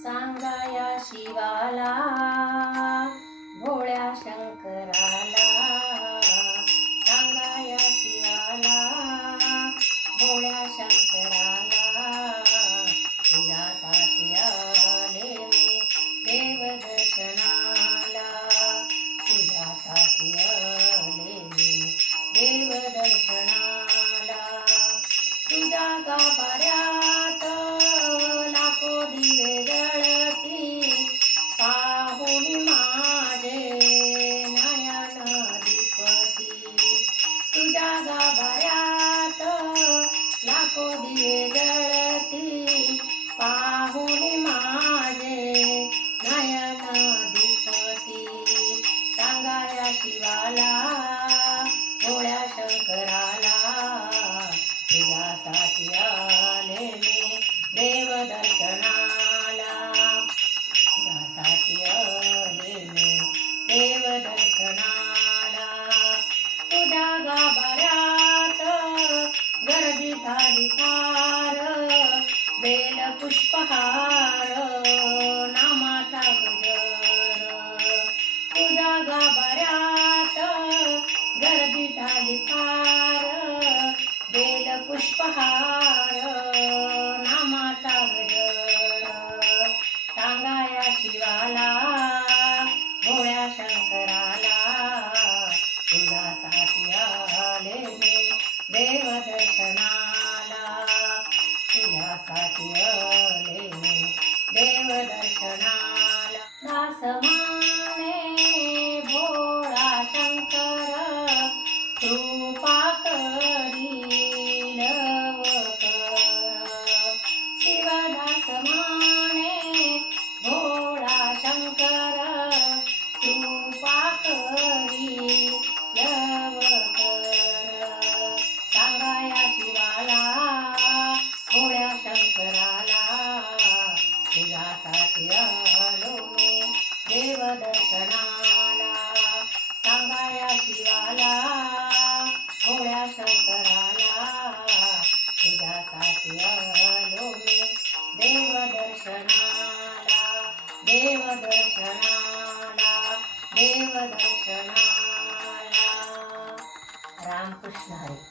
सांगाया शिवाला भोळ्या शंकराला, सांगाया शिवाला भोळ्या शंकराला, तुझ्यासाठी आले मी देवदर्शनाला, तुझ्यासाठी आले मी देवदर्शनाला. तुझ्या गाभाऱ्यात लाखो दिवे जळती, पाहुन माझे नयन दीपती. तुझ्या गाभाऱ्यात लाखो दिवे जळती, पाहुन माझे नयन दीपती. सांगाया शिवाला भोळ्या शंकराला, तुझ्यासाठी आले मी देवदर्शनाला, तुझ्यासाठी आले मी देवदर्शनाला. तुझ्या गाभाऱ्यात गर्दी झाली फार, बेल पुष्पहार नामाचा गजर. तुझ्या गाभाऱ्यात गर्दी झाली फार, बेल पुष्पहार नामाचा गजर. सांगाया शिवाला भोळ्या शंकराला, तुझ्यासाठी आले मी देवदर्शनाला, तुझ्यासाठी आले मी देवदर्शनाला. दास माने भोळा शंकर, कृपा करील अवकर. शिवदास माने भोळा शंकर, कृपा करील अवकर. सांगाया शिवाला भोळ्या शंकराला, तुझ्यासाठी आलो मी देवदर्शनाला. सांगाया शिवाला भोळ्या शंकराला, तुझ्यासाठी आलो मी देवदर्शनाला, देवदर्शनाला, देवदर्शनाला. रामकृष्ण हरी.